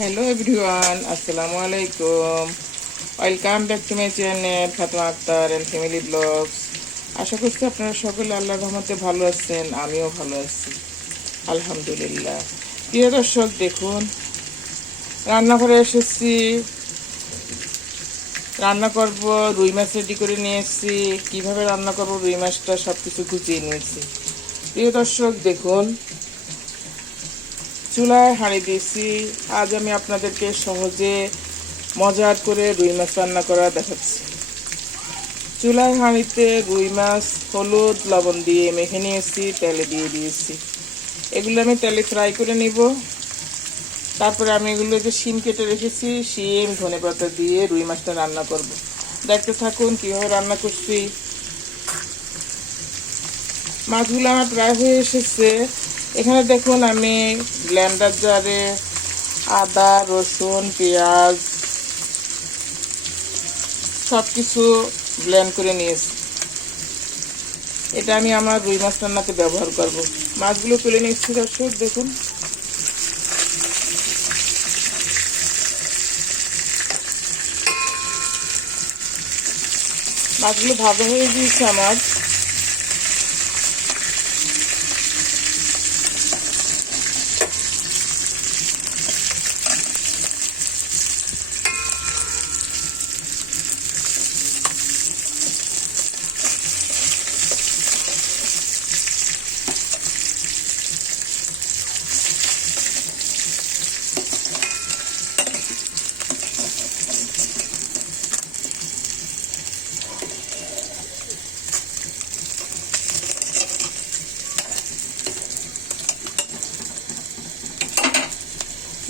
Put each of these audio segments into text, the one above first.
Hello everyone আসসালামু আলাইকুম welcome back to my channel Fatma Akter and family blogs আশা করছি আপনারা সকলে আল্লাহর রহমতে ভালো আছেন, আমিও ভালো আছি। আলহামদুলিল্লাহ। প্রিয় দর্শক, দেখুন, রান্নাঘরে এসেছি। রান্না করব, রুই মাছ রেডি করে নিয়ে এসেছি কীভাবে রান্না করব, রুই মাছটা সব কিছু গুছিয়ে নিয়েছি। প্রিয় দর্শক, দেখুন চুলায় হাঁড়ি দিয়েছি। আজ আমি আপনাদেরকে সহজে মজার করে রুই মাছ রান্না করা দেখাচ্ছি। চুলায় হাঁড়িতে রুই মাছ, হলুদ, লবণ দিয়ে মেখে নিয়েছি, তেলে দিয়ে দিয়েছি। এগুলো আমি তেলে ফ্রাই করে নিব। তারপরে আমি এগুলো যে শিম কেটে রেখেছি, শিম, ধনে পাতা দিয়ে রুই মাছটা রান্না করব। দেখতে থাকুন, কীভাবে রান্না করছি। মাছগুলো আমার প্রায় হয়ে এসেছে। এখানে দেখুন আমি ব্লেন্ডার জারে আদা, রসুন, পেঁয়াজ সব কিছু ব্লেন্ড করে নিয়েছি। এটা আমি আমার রুই মাছ রান্নাতে ব্যবহার করব। মাছগুলো তুলে নিচ্ছি দর্শক, দেখুন। মাছগুলো ভালো হয়ে গিয়েছে আমার।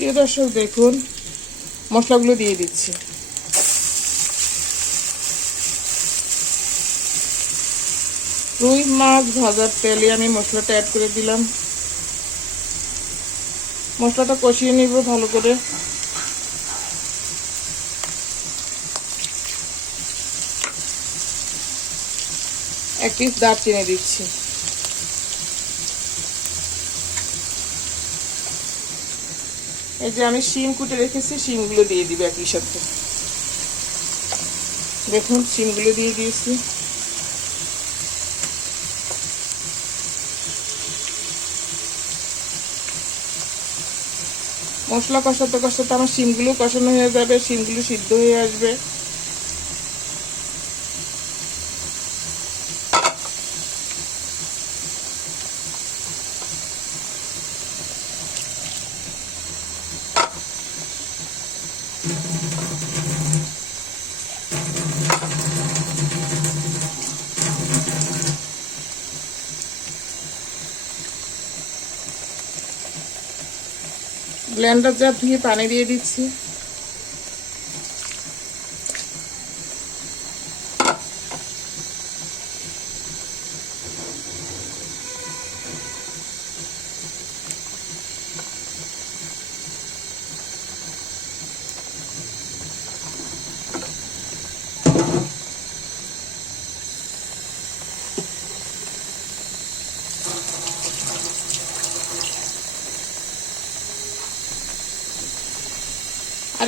প্রিয় দর্শক, দেখুন, মশলাগুলো দিয়ে দিচ্ছি। রুই মাছ ভাজার তেলে আমি মশলাটা অ্যাড করে দিলাম। মশলাটা কষিয়ে নিব ভালো করে। এক পিস দারচিনি দিচ্ছি। এই যে আমি শিম কুটে রেখেছি, শিমগুলো দিয়ে দিবে একই সাথে। দেখুন, শিমগুলো দিয়ে দিয়েছি। মশলা কষাতে কষাতে আমার শিমগুলো কষানো হয়ে যাবে, শিমগুলো সিদ্ধ হয়ে আসবে। ব্লেন্ডার জার ধুয়ে পানি দিয়ে দিচ্ছি।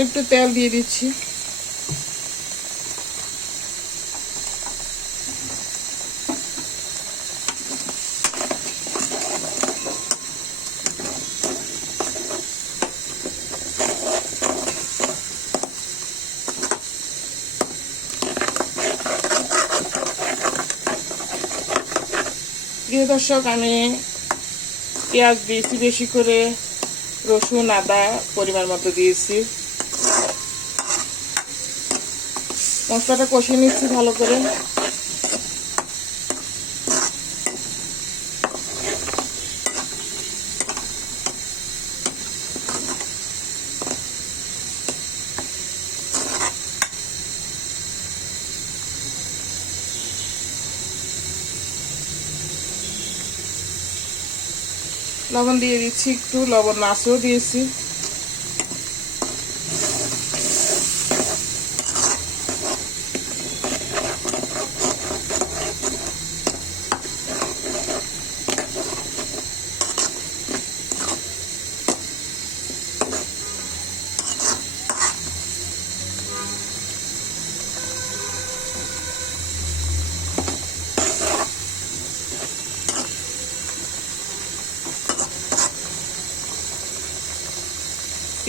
একটু তেল দিয়ে দিচ্ছি। প্রিয় দর্শক, আমি পেঁয়াজ দিয়েছি বেশি করে, রসুন, আদা, পরিমাণ মতো দিয়েছি। মশলাটা কষিয়ে নিচ্ছি ভালো করে। লবণ দিয়ে দিচ্ছি একটু লবণ মাছও দিয়েছি।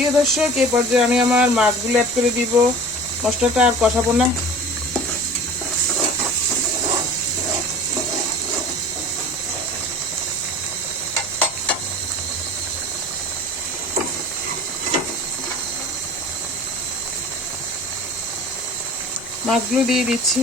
প্রিয় দর্শক এই পর্যায়ে আমি আমার মাছগুলো অ্যাড করে দিব। মশলাটা আর কষাবো না। মাছগুলো দিয়ে দিচ্ছি।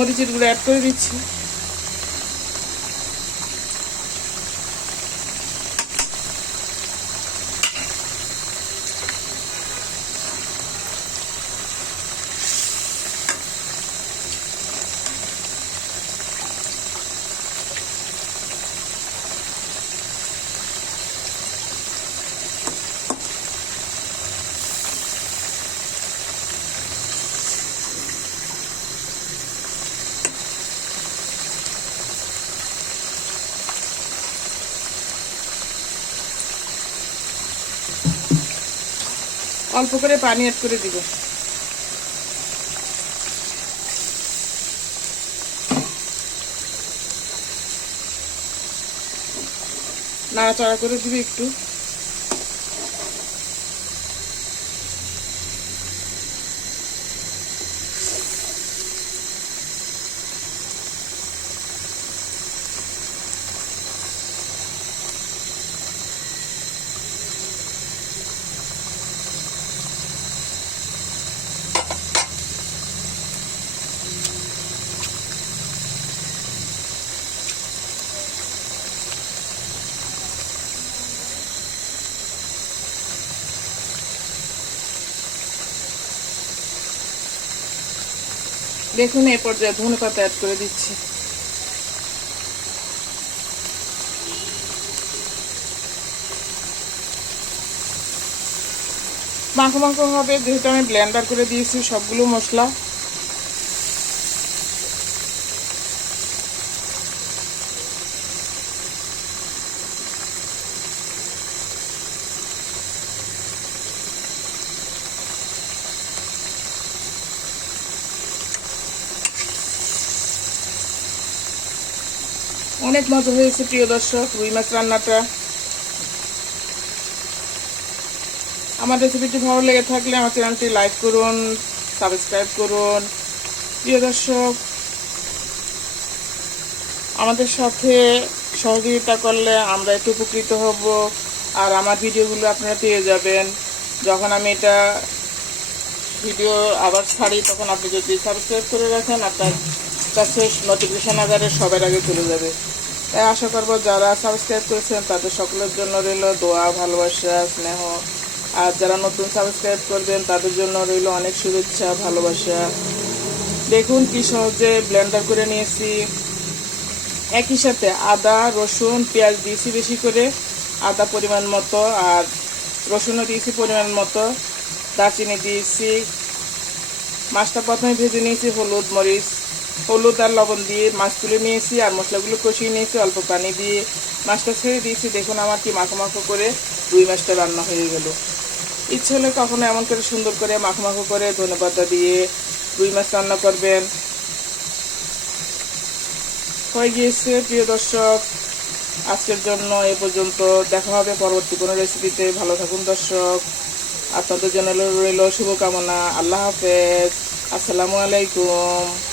মরিচের গুঁড়ো অ্যাড করে দিচ্ছি। অল্প করে পানি অ্যাড করে দিব। নাড়াচাড়া করে দিবি একটু। দেখুন এই পর্যায়ে ধনে পাতা অ্যাড করে দিচ্ছি। মাখো মাখো হবে, যেহেতু আমি ব্ল্যান্ডার করে দিয়েছি সবগুলো মশলা। অনেক মজা হয়েছে, প্রিয় দর্শক। রুই মাছ রান্নাটা। আমার রেসিপিটি ভালো লেগে থাকলে আমার চ্যানেলটি লাইক করুন সাবস্ক্রাইব করুন। প্রিয় দর্শক, আমাদের সাথে সহযোগিতা করলে আমরা একটু উপকৃত হব। আর আমার ভিডিওগুলো আপনারা পেয়ে যাবেন। যখন আমি এটা ভিডিও আবার ছাড়ি, তখন আপনি যদি সাবস্ক্রাইব করে রাখেন, আপনার কাছে নোটিফিকেশন আকারে সবার আগে চলে যাবে। তাই আশা করব যারা সাবস্ক্রাইব করেছেন তাদের সকলের জন্য রইল দোয়া, ভালোবাসা, স্নেহ। আর যারা নতুন সাবস্ক্রাইব করবেন তাদের জন্য রইল অনেক শুভেচ্ছা, ভালোবাসা। দেখুন কি সহজে ব্লেন্ডার করে নিয়েছি। একই সাথে আদা, রসুন, পেঁয়াজ দিয়েছি বেশি করে। আদা পরিমাণ মতো আর রসুনও দিয়েছি পরিমাণ মতো। দারচিনি দিয়েছি। মাছটা প্রথমে ভেজে নিয়েছি হলুদ, মরিচ। হলুদ আর লবণ দিয়ে মাছ তুলে নিয়েছি আর মশলাগুলো কষিয়ে নিয়েছি, অল্প পানি দিয়ে মাছটা ছেড়ে দিয়েছি। দেখুন আমার কি মাখো মাখো করে রুই মাছটা রান্না হয়ে গেল। ইচ্ছে হলে কখনো এমন করে সুন্দর করে মাখো মাখো করে ধনেপাতা দিয়ে রুই মাছ রান্না করবেন। হয়ে গিয়েছে, প্রিয় দর্শক। আজকের জন্য এ পর্যন্ত। দেখা হবে পরবর্তী কোনো রেসিপিতে ভালো থাকুন দর্শক। আপনাদের জন্য রইল শুভকামনা। আল্লাহ হাফেজ। আসসালামু আলাইকুম।